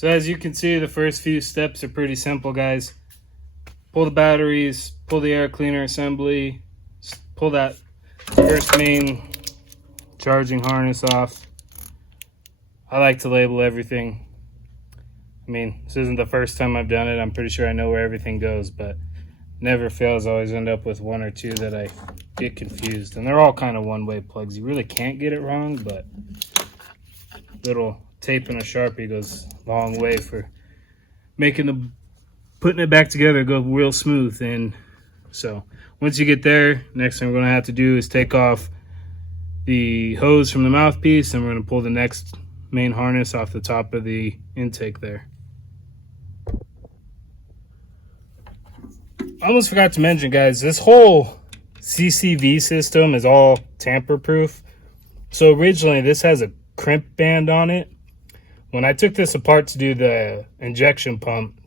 So as you can see, the first few steps are pretty simple, guys. Pull the batteries, pull the air cleaner assembly, pull that first main charging harness off. I like to label everything. I mean, this isn't the first time I've done it. I'm pretty sure I know where everything goes, but never fails. I always end up with one or two that I get confused. And they're all kind of one-way plugs. You really can't get it wrong, but little tape and a Sharpie goes a long way for making putting it back together go real smooth. And so once you get there, next thing we're going to have to do is take off the hose from the mouthpiece, and we're going to pull the next main harness off the top of the intake there. I almost forgot to mention, guys, this whole CCV system is all tamper-proof. So originally this has a crimp band on it. When I took this apart to do the injection pump,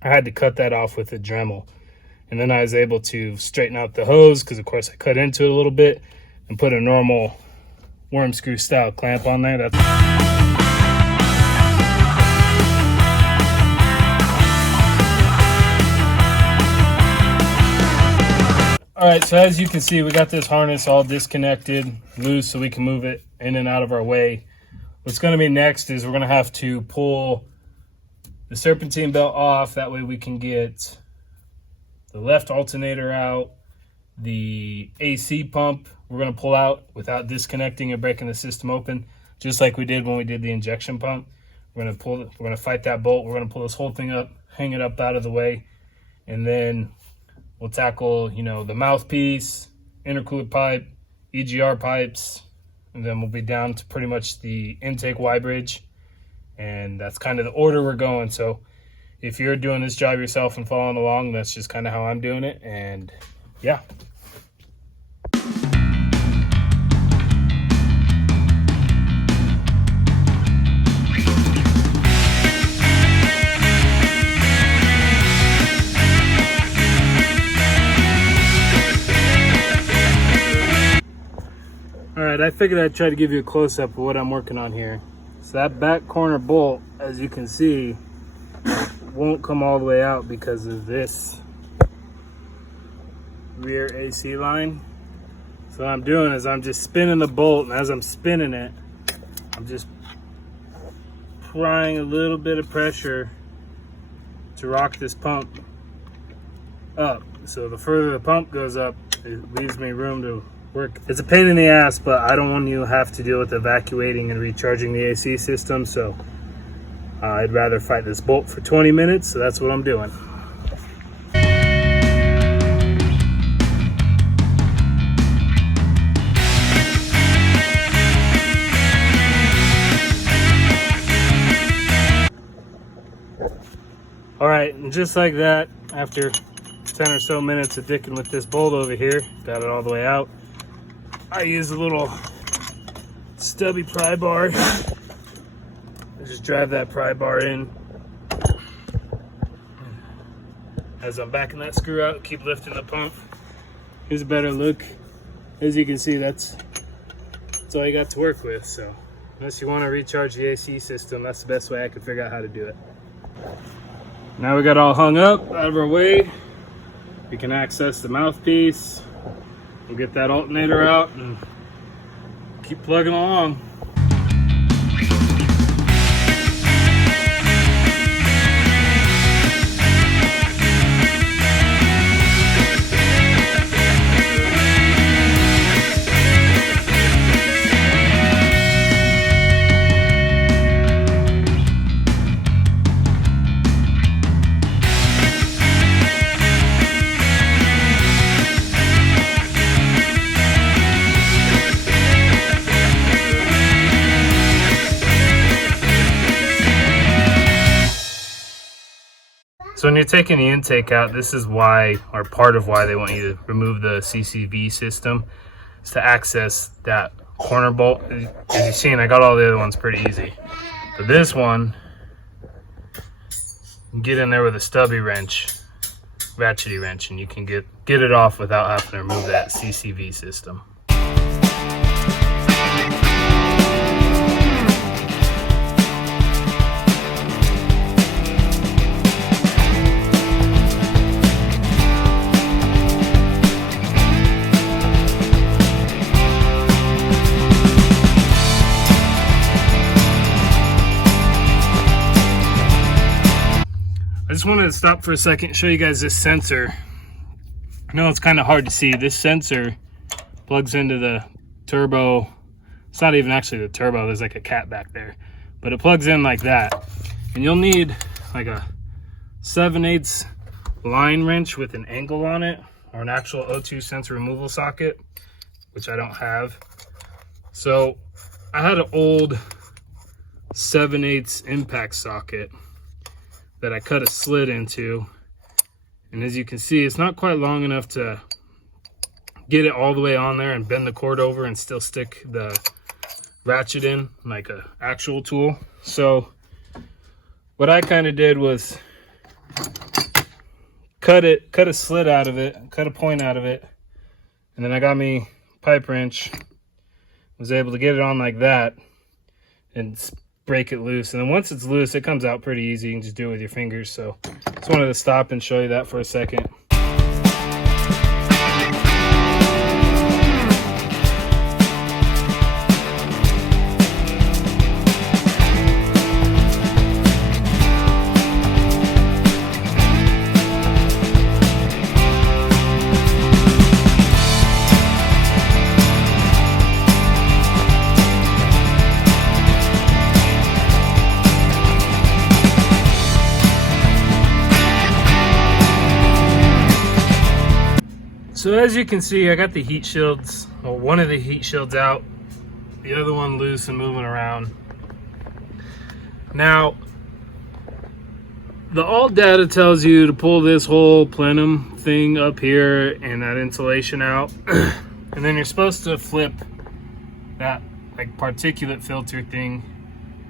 I had to cut that off with a Dremel. And then I was able to straighten out the hose, because of course I cut into it a little bit, and put a normal worm screw style clamp on there. Alright, so as you can see, we got this harness all disconnected, loose, so we can move it in and out of our way. What's going to be next is we're going to have to pull the serpentine belt off. That way we can get the left alternator out. The AC pump we're going to pull out without disconnecting and breaking the system open, just like we did when we did the injection pump. We're going to fight that bolt. We're going to pull this whole thing up, hang it up out of the way, and then we'll tackle, the mouthpiece, intercooler pipe, EGR pipes, and then we'll be down to pretty much the intake Y bridge. And that's kind of the order we're going. So if you're doing this job yourself and following along, that's just kind of how I'm doing it. And yeah. Alright, I figured I'd try to give you a close-up of what I'm working on here. So that back corner bolt, as you can see, won't come all the way out because of this rear AC line. So what I'm doing is I'm just spinning the bolt, and as I'm spinning it, I'm just applying a little bit of pressure to rock this pump up. So the further the pump goes up, it leaves me room to work. It's a pain in the ass, but I don't want you to have to deal with evacuating and recharging the AC system, so I'd rather fight this bolt for 20 minutes, so that's what I'm doing. Alright, and just like that, after 10 or so minutes of dicking with this bolt over here, got it all the way out. I use a little stubby pry bar. I just drive that pry bar in. As I'm backing that screw out, keep lifting the pump. Here's a better look. As you can see, that's all you got to work with. So unless you want to recharge the AC system, that's the best way I could figure out how to do it. Now we got all hung up, out of our way. We can access the mouthpiece. We'll get that alternator out and keep plugging along. So when you're taking the intake out, this is why, or part of why, they want you to remove the CCV system, is to access that corner bolt. As you've seen, I got all the other ones pretty easy. But this one, you can get in there with a stubby wrench, ratchety wrench, and you can get it off without having to remove that CCV system. just wanted to stop for a second, show you guys this sensor. I know it's kind of hard to see. This sensor plugs into the turbo. It's not even actually the turbo, there's like a cap back there, but it plugs in like that. And you'll need like a 7/8 line wrench with an angle on it, or an actual O2 sensor removal socket, which I don't have. So I had an old 7/8 impact socket that I cut a slit into, and as you can see, it's not quite long enough to get it all the way on there and bend the cord over and still stick the ratchet in like a actual tool. So what I kind of did was cut a slit out of it, cut a point out of it, and then I got me a pipe wrench, was able to get it on like that and break it loose. And then once it's loose, it comes out pretty easy. You can just do it with your fingers. So just wanted to stop and show you that for a second. So as you can see, I got the heat shields, well, one of the heat shields out, the other one loose and moving around. Now, the alt data tells you to pull this whole plenum thing up here and that insulation out. And then you're supposed to flip that like particulate filter thing.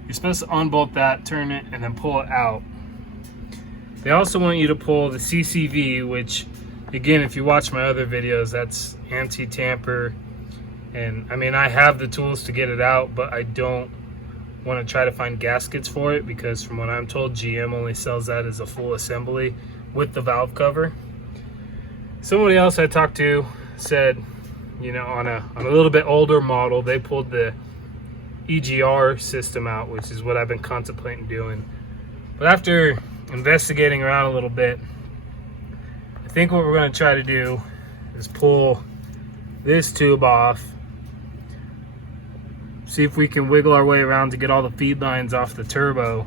You're supposed to unbolt that, turn it, and then pull it out. They also want you to pull the CCV, which, again, if you watch my other videos, that's anti-tamper. And I mean, I have the tools to get it out, but I don't want to try to find gaskets for it, because from what I'm told, GM only sells that as a full assembly with the valve cover. Somebody else I talked to said, you know, on a little bit older model, they pulled the EGR system out, which is what I've been contemplating doing. But after investigating around a little bit, I think what we're going to try to do is pull this tube off, see if we can wiggle our way around to get all the feed lines off the turbo.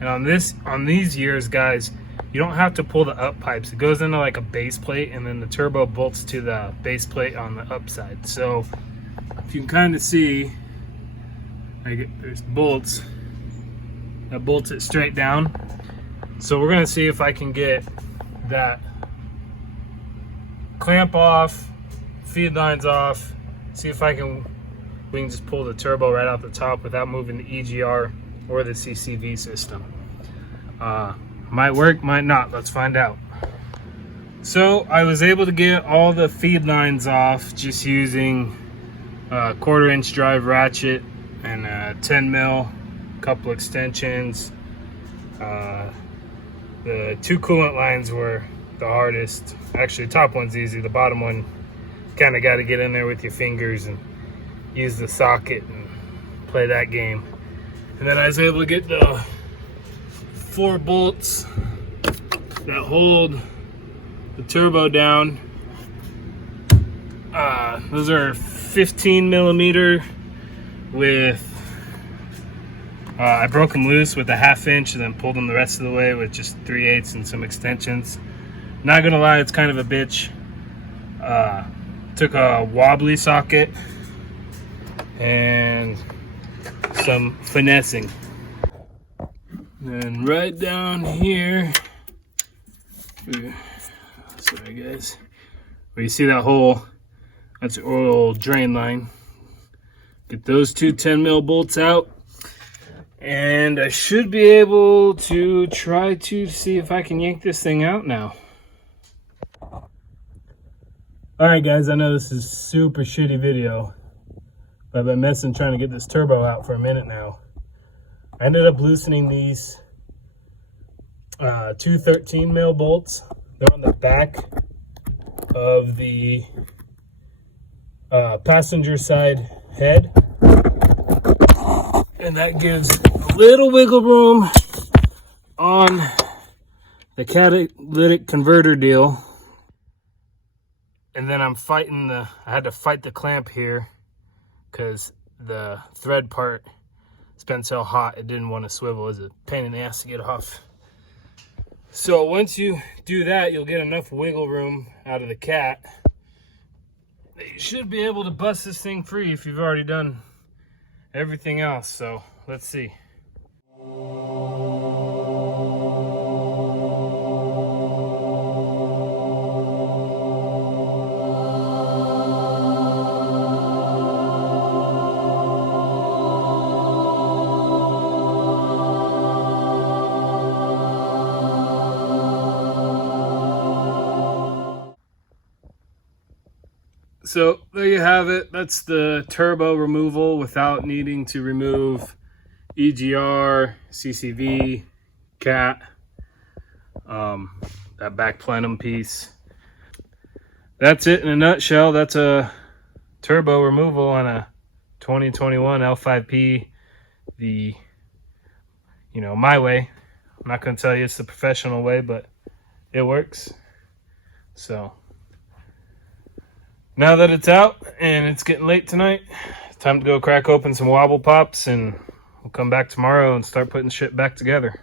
And on these years, guys, you don't have to pull the up pipes. It goes into like a base plate, and then the turbo bolts to the base plate on the upside. So if you can kind of see, like, there's bolts that bolts it straight down. So we're going to see if I can get that clamp off, feed lines off, see if we can just pull the turbo right out the top without moving the EGR or the CCV system. Might work, might not. Let's find out. So I was able to get all the feed lines off just using a 1/4 inch drive ratchet and a 10 mil, couple extensions. The two coolant lines were the hardest. Actually, the top one's easy. The bottom one, kind of got to get in there with your fingers and use the socket and play that game. And then I was able to get the 4 bolts that hold the turbo down. Those are 15 millimeter with I broke them loose with a 1/2 inch and then pulled them the rest of the way with just 3/8 and some extensions. Not gonna lie, it's kind of a bitch. Took a wobbly socket and some finessing. And right down here, sorry guys, where you see that hole, that's your oil drain line. Get those two 10 mil bolts out, and I should be able to try to see if I can yank this thing out now. Alright guys, I know this is a super shitty video, but I've been messing trying to get this turbo out for a minute now. I ended up loosening these two 13 mil bolts. They're on the back of the passenger side head, and that gives a little wiggle room on the catalytic converter deal. And then I'm fighting I had to fight the clamp here because the thread part has been so hot it didn't want to swivel. It's a pain in the ass to get off. So once you do that, you'll get enough wiggle room out of the cat. You should be able to bust this thing free if you've already done everything else. So let's see. So there you have it. That's the turbo removal without needing to remove EGR, CCV, cat, that back plenum piece. That's it in a nutshell. That's a turbo removal on a 2021 L5P, my way. I'm not going to tell you it's the professional way, but it works. So now that it's out and it's getting late tonight, it's time to go crack open some wobble pops, and we'll come back tomorrow and start putting shit back together.